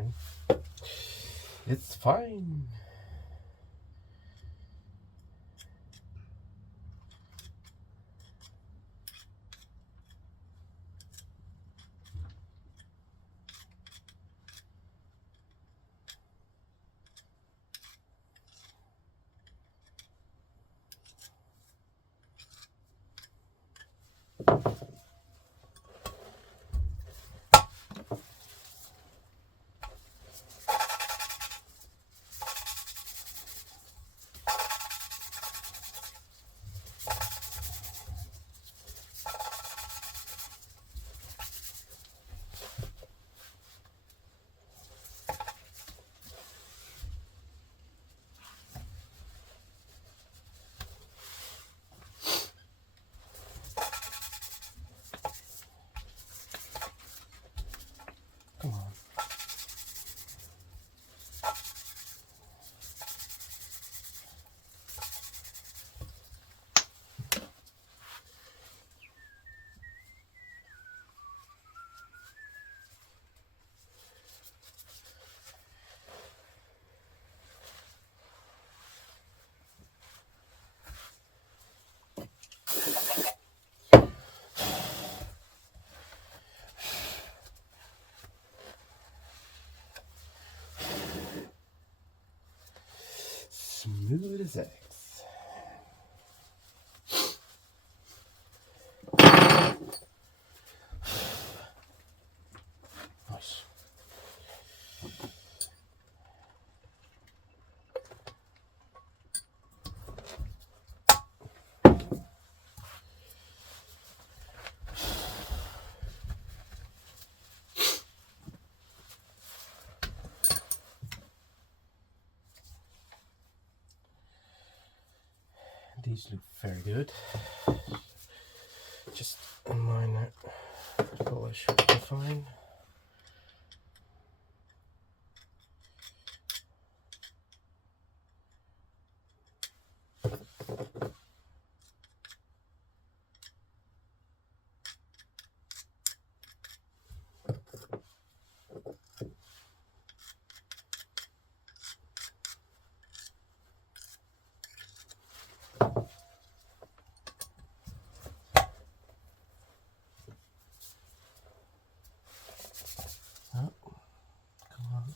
fine. It's fine. Come on. Smooth as eggs. Nice. These look very good. Just a minor polish would be fine. Oh, come on.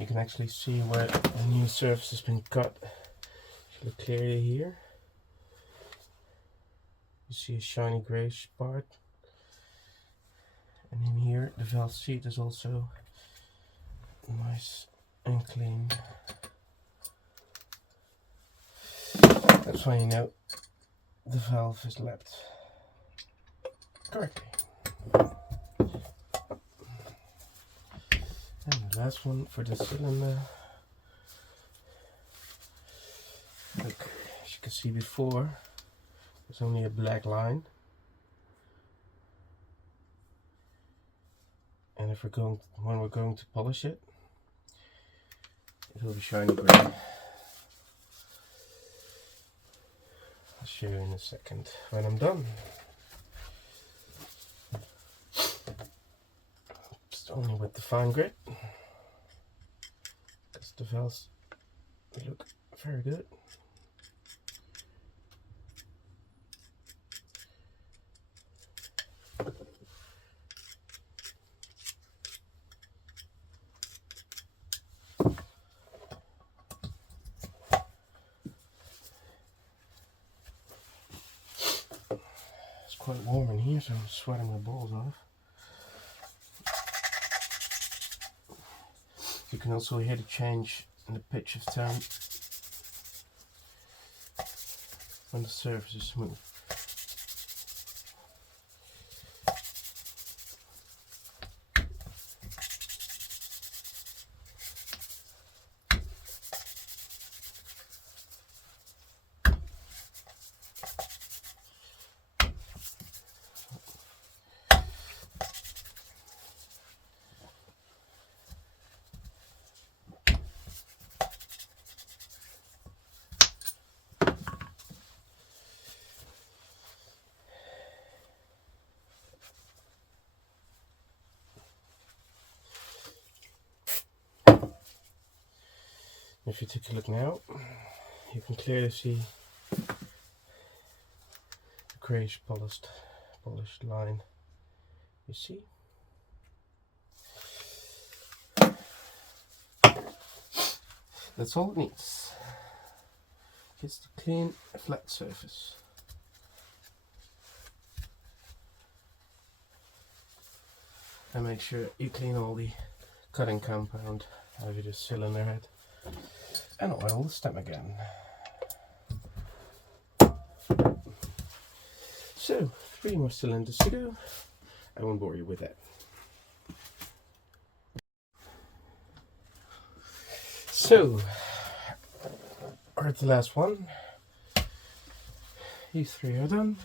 You can actually see where the new surface has been cut. If you look clearly here, you see a shiny grayish part, and in here the valve seat is also nice and clean. That's why you know the valve is lapped correctly. And the last one for the cylinder. Look, as you can see before, there's only a black line. And if when we're going to polish it, it will be shiny gray. I'll show you in a second when I'm done. Just only with the fine grit, because the valves look very good. It's quite warm in here, so I'm sweating my balls off. You can also hear the change in the pitch of tone when the surface is smooth. If you take a look now, you can clearly see the grayish polished line. You see? That's all it needs. Just a clean, flat surface. And make sure you clean all the cutting compound out of the cylinder head. And oil the stem again. So, 3 more cylinders to go. I won't bore you with that. So, we're at the last one. These 3 are done.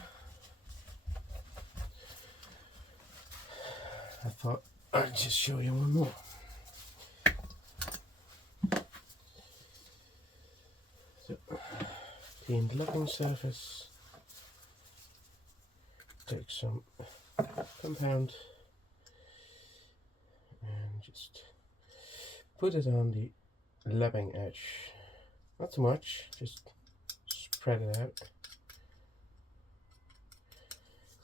I thought I'd just show you one more. So, clean the locking surface. Take some compound and just put it on the lapping edge. Not too much, just spread it out.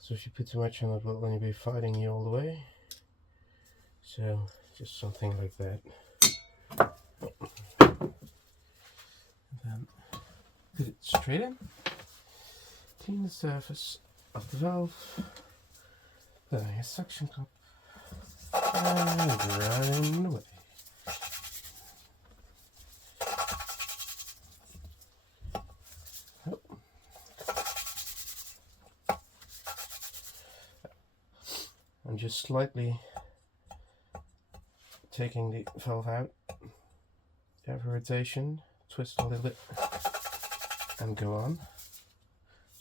So if you put too much on it, will only be fighting you all the way. So just something like that. And then put it straight in. Clean the surface of the valve. Then a suction cup and grind away. I'm just slightly taking the valve out, have a rotation, twist a little bit and go on,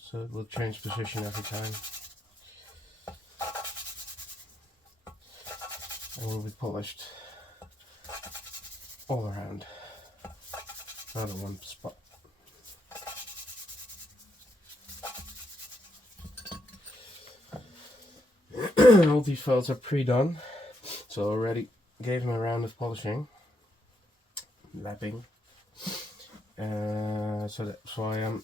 so it will change position every time and will be polished all around, not in one spot. All these valves are pre-done, so I already gave them a round of polishing, lapping, so that's why I'm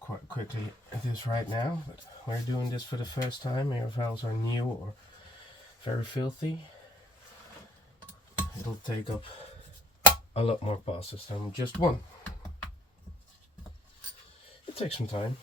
quite quickly at this right now. But we're doing this for the first time. Your valves are new or very filthy. It'll take up a lot more passes than just one. It takes some time.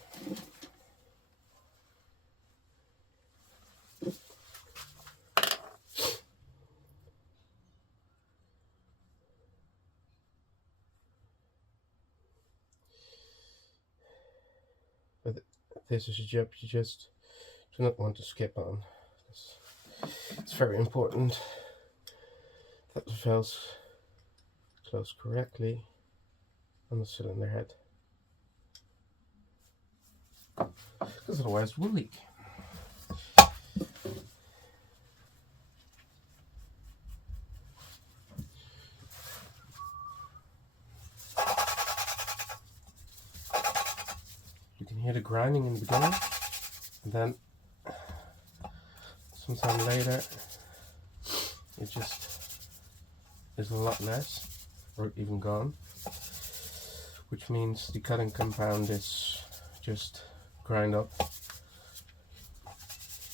But this is a job you just do not want to skip on. It's very important that the valves close correctly on the cylinder head, because otherwise it will leak. You can hear the grinding in the beginning, and then sometime later it just is a lot less, or even gone, which means the cutting compound is just grind up.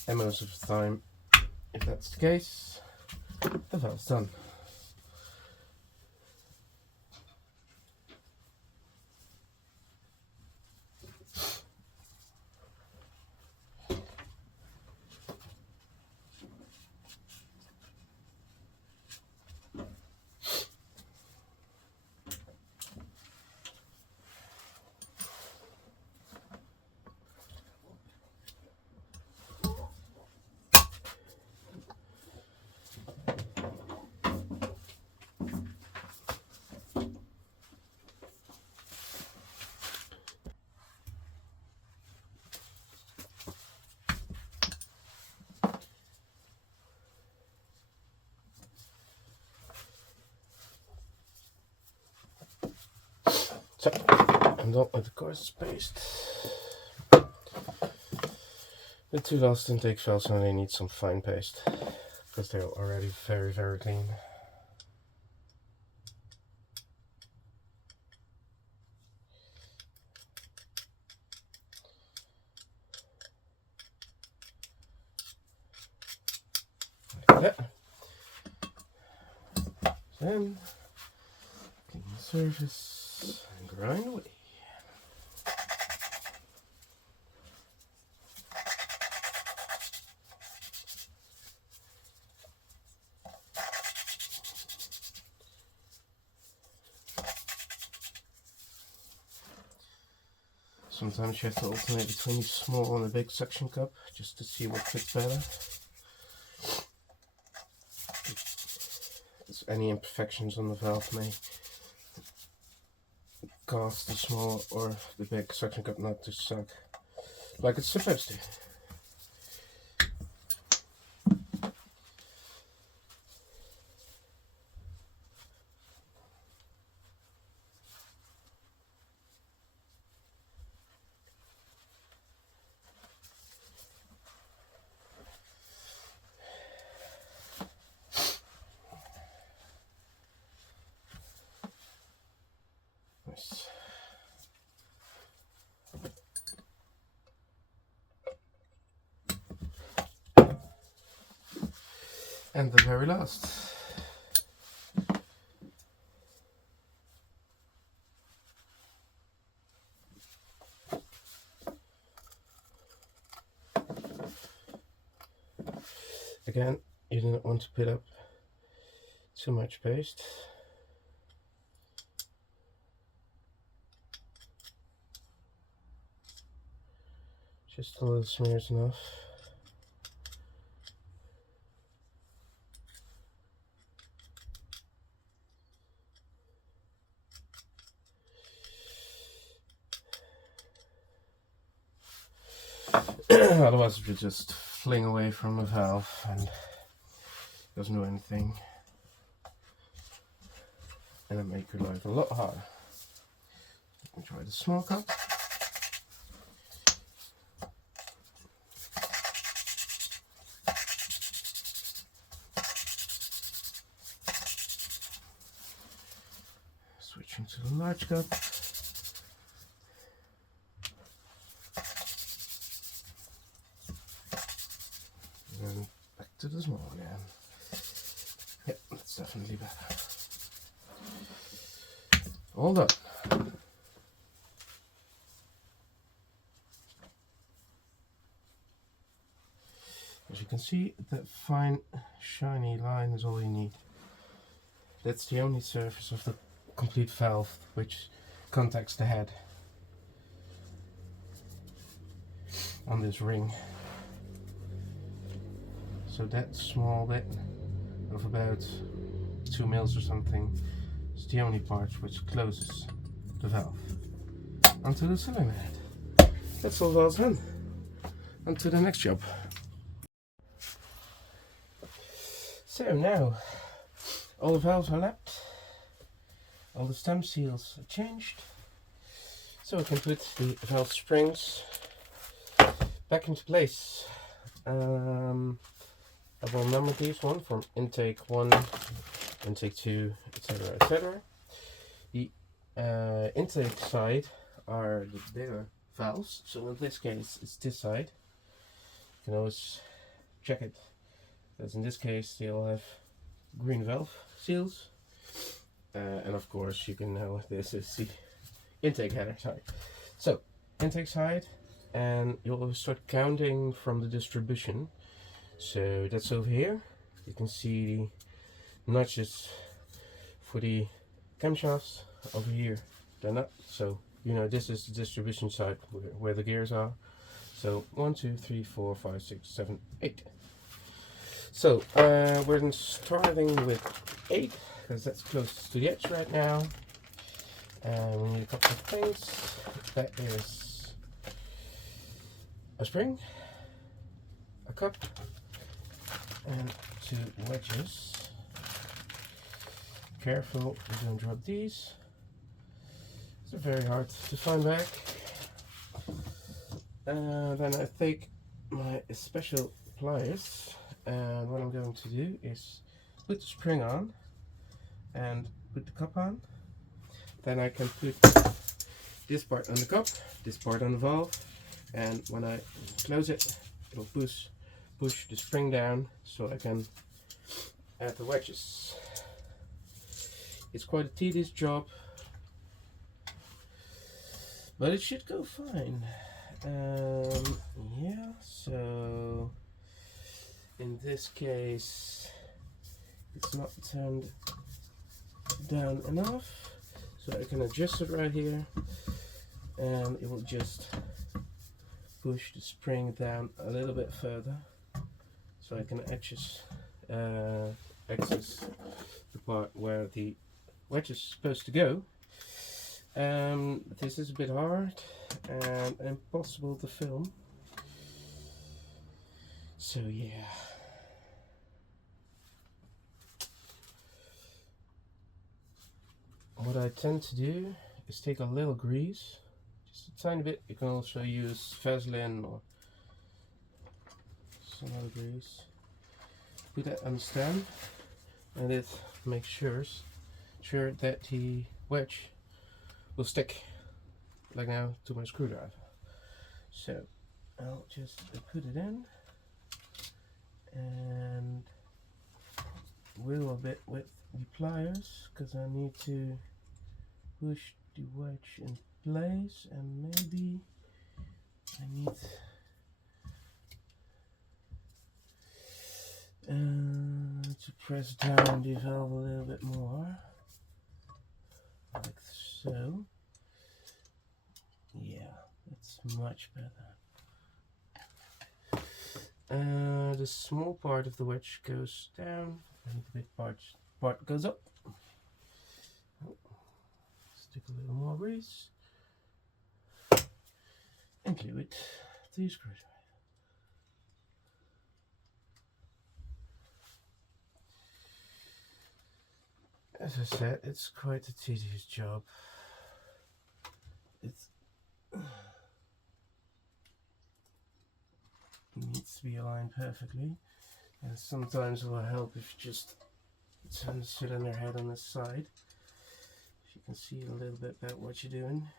And most of the time, if that's the case, the valve's done. So, I'm done with the course paste. The two last intake valves only need some fine paste because they're already very, very clean. Like that. Then, clean the surface and grind away. Sometimes you have to alternate between the small and the big suction cup just to see what fits better. Because any imperfections on the valve may cause the small or the big suction cup not to suck like it's supposed to. Nice. And the very last. Again, you do not want to put up too much paste. Just a little smear is enough. Otherwise it would just fling away from the valve and doesn't do anything. And it'll make your life a lot harder. Let me try the small cup. Switching to the large cup. And then back to the small again. Yep, that's definitely better. All done. As you can see, that fine shiny line is all you need. That's the only surface of the complete valve which contacts the head on this ring. So that small bit of about 2 mils or something is the only part which closes the valve onto the cylinder head. That's all valves done. On to the next job. So now all the valves are lapped, all the stem seals are changed, so we can put the valve springs back into place. I will number these one from intake 1, intake 2, etc, etc. The intake side are the bigger valves, so in this case it's this side. You can always check it, because in this case they all have green valve seals. And of course you can know this is the intake header side. So intake side, and you'll start counting from the distribution. So that's over here. You can see the notches for the camshafts over here. They're not, so you know this is the distribution side where the gears are. So 1, 2, 3, 4, 5, 6, 7, 8. So we're starting with 8 because that's closest to the edge right now. And we need a couple of things. That is a spring, a cup, and 2 wedges. Careful, you don't drop these. It's very hard to find back. Then I take my special pliers, and what I'm going to do is put the spring on and put the cup on. Then I can put this part on the cup, this part on the valve, and when I close it, it'll push the spring down so I can add the wedges. It's quite a tedious job, but it should go fine. Yeah, so in this case it's not turned down enough, so I can adjust it right here, and it will just push the spring down a little bit further so I can access the part where the wedge is supposed to go. This is a bit hard and impossible to film, so yeah. What I tend to do is take a little grease, just a tiny bit. You can also use Vaseline or some other grease. Put that on the stand, and it makes sure that the wedge will stick, like now, to my screwdriver. So I'll just put it in and wiggle a bit with the pliers, because I need to push the wedge in place, and maybe I need to press down the valve a little bit more, like so. Yeah, that's much better. The small part of the wedge goes down, and the big part goes up. Stick a little more grease and glue it to your screwdriver. As I said, it's quite a tedious job. It needs to be aligned perfectly, and sometimes it will help if you just turn the cylinder head on the side. If you can see a little bit about what you're doing.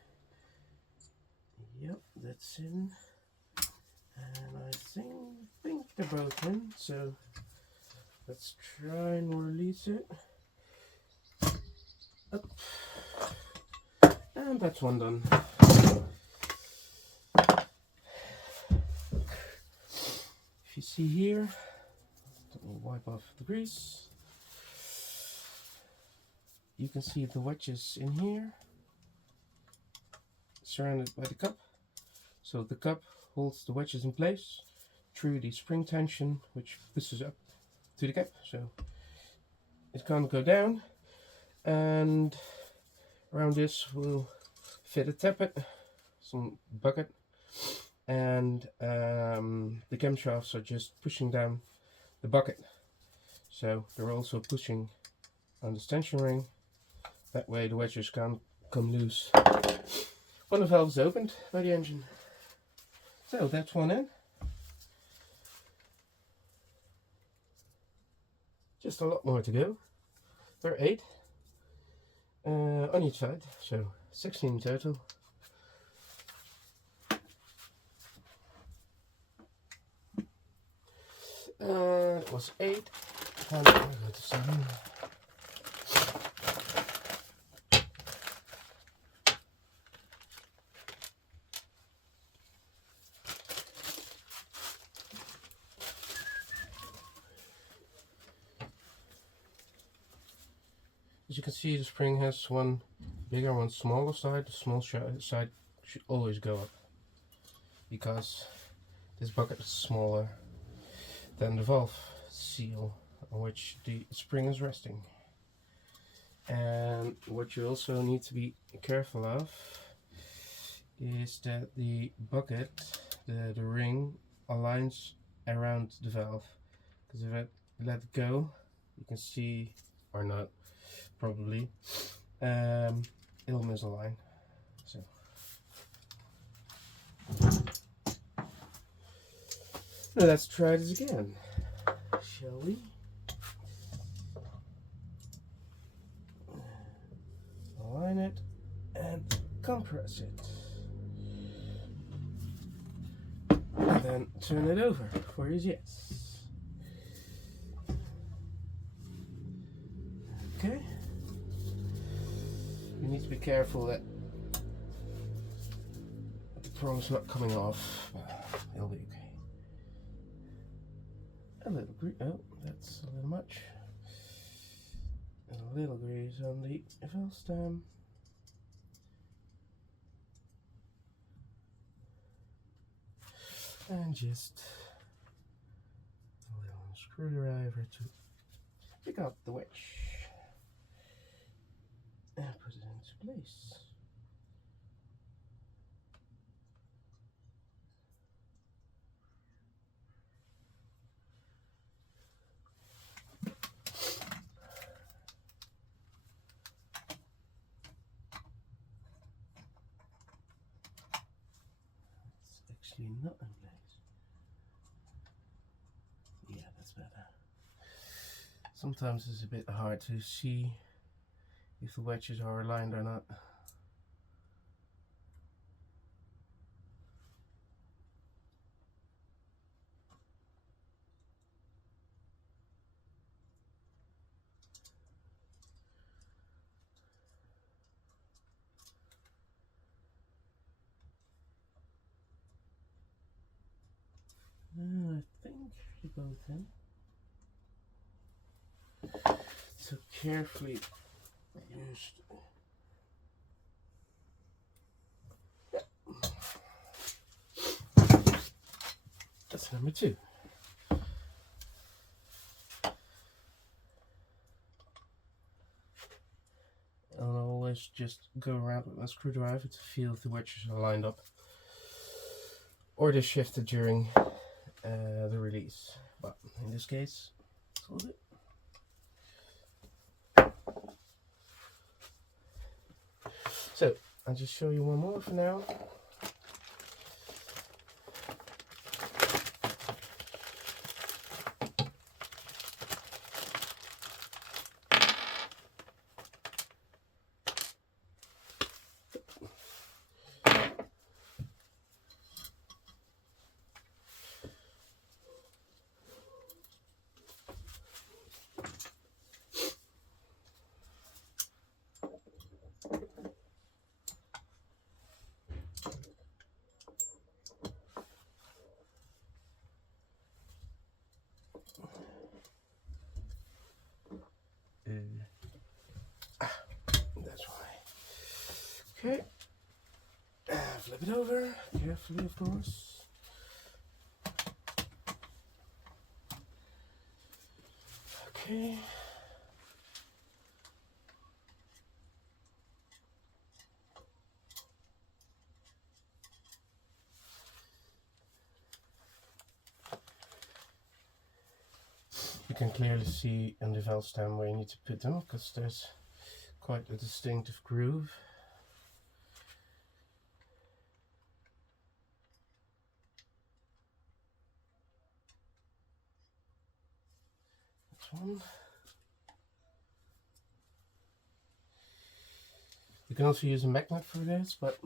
Yep, that's in, and I think they're both in, so let's try and release it. Up. And that's one done. If you see here, let me wipe off the grease. You can see the wedges in here, surrounded by the cup. So the cup holds the wedges in place through the spring tension, which pushes up to the cap, so it can't go down. And around this will fit a tappet, some bucket, and the camshafts are just pushing down the bucket, so they're also pushing on this tension ring. That way the wedges can't come loose when the valve is opened by the engine. So that's one in. Just a lot more to go. There are 8 on each side, so 16 in total. It was 8. And I go to 7. As you can see, the spring has one bigger, one smaller side. The small side should always go up, because this bucket is smaller than the valve seal on which the spring is resting. And what you also need to be careful of is that the bucket, the ring, aligns around the valve, because if I let it go, you can see, or not, probably, it'll misalign. Now let's try this again, shall we? Align it and compress it. And then turn it over for his yes. Okay. You need to be careful that the prong's not coming off, but it'll be okay. A little grease. Oh, that's a little much. And a little grease on the valve stem. And just a little screwdriver to pick up the witch and put it into place. It's actually not in place. Yeah, that's better. Sometimes it's a bit hard to see if the wedges are aligned or not. I think you're both in. So carefully used. That's number 2. I'll always just go around with my screwdriver to feel if the wedges are lined up or they shifted during the release. But in this case, it's all good. So I'll just show you one more for now. That's why. Okay. Flip it over carefully, of course. Okay. You can clearly see on the valve stem where you need to put them because there's quite a distinctive groove. This one. You can also use a magnet for this, but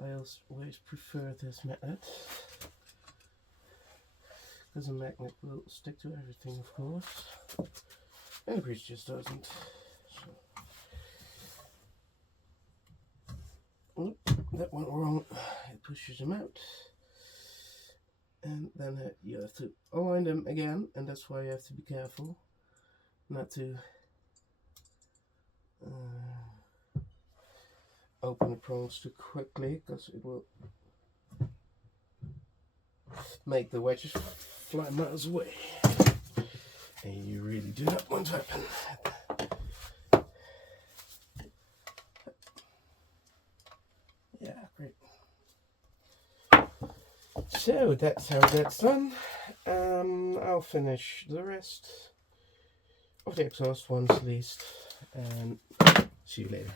I always prefer this magnet because a magnet will stick to everything, of course, and the grease just doesn't. So, oop, that went wrong. It pushes them out, and then you have to align them again, and that's why you have to be careful not to open the prongs too quickly, because it will make the wedges fly miles away, and you really do not want to happen. Yeah, great. So that's how that's done. I'll finish the rest of the exhaust ones at least, and see you later.